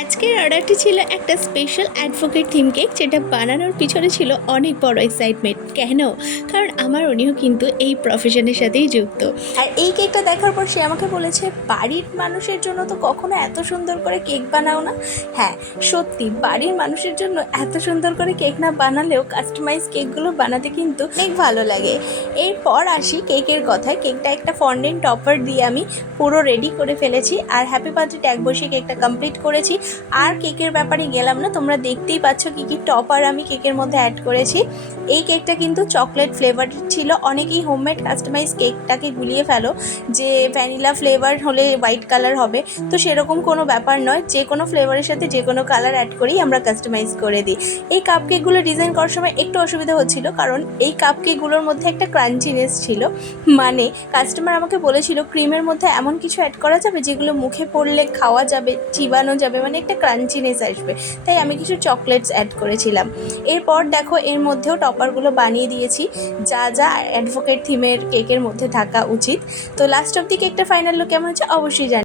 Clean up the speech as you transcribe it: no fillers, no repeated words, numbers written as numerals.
আজকের অর্ডারটি ছিল একটা স্পেশাল অ্যাডভোকেট থিম কেক, যেটা বানানোর পিছনে ছিল অনেক বড় এক্সাইটমেন্ট। কেন? কারণ আমার উনিও কিন্তু এই প্রফেশনের সাথেই যুক্ত। আর এই কেকটা দেখার পর সে আমাকে বলেছে, বাড়ির মানুষের জন্য তো কখনো এত সুন্দর করে কেক বানাও না। হ্যাঁ, সত্যি বাড়ির মানুষের জন্য এত সুন্দর করে কেক না বানালেও কাস্টমাইজ কেকগুলো বানাতে কিন্তু অনেক ভালো লাগে। এরপর আসি কেকের কথায়। কেকটা একটা ফন্ডেন্ট টপার দিয়ে আমি পুরো রেডি করে ফেলেছি, আর হ্যাপি বার্থডে ট্যাগ বসিয়ে কেকটা কমপ্লিট করেছি। আর কেকের ব্যাপারে গেলাম না, তোমরা দেখতেই পাচ্ছ কী কী টপার আমি কেকের মধ্যে অ্যাড করেছি। এই কেকটা কিন্তু চকলেট ফ্লেভার ছিল। অনেকেই হোমমেড কাস্টমাইজ কেকটাকে গুলিয়ে ফেলো যে ভ্যানিলা ফ্লেভার হলে হোয়াইট কালার হবে, তো সেরকম কোনো ব্যাপার নয়। যে কোনো ফ্লেভারের সাথে যে কোনো কালার অ্যাড করেই আমরা কাস্টমাইজ করে দিই। এই কাপ কেকগুলো ডিজাইন করার সময় একটু অসুবিধা হচ্ছিল, কারণ এই কাপ কেকগুলোর মধ্যে একটা ক্রাঞ্চিনেস ছিল। মানে কাস্টমার আমাকে বলেছিল ক্রিমের মধ্যে এমন কিছু অ্যাড করা যাবে যেগুলো মুখে পড়লে খাওয়া যাবে, চিবানো যাবে, মানে একটা ক্রাঞ্চিনেস আসবে। তাই আমি কিছু চকলেটস অ্যাড করেছিলাম। এরপর দেখো এর মধ্যেও টপারগুলো বানিয়ে দিয়েছি, যা যা অ্যাডভোকেট থিমের কেকের মধ্যে থাকা উচিত। তো লাস্ট অব দি কেকটা ফাইনাল লুক কেমন হচ্ছে অবশ্যই জানি।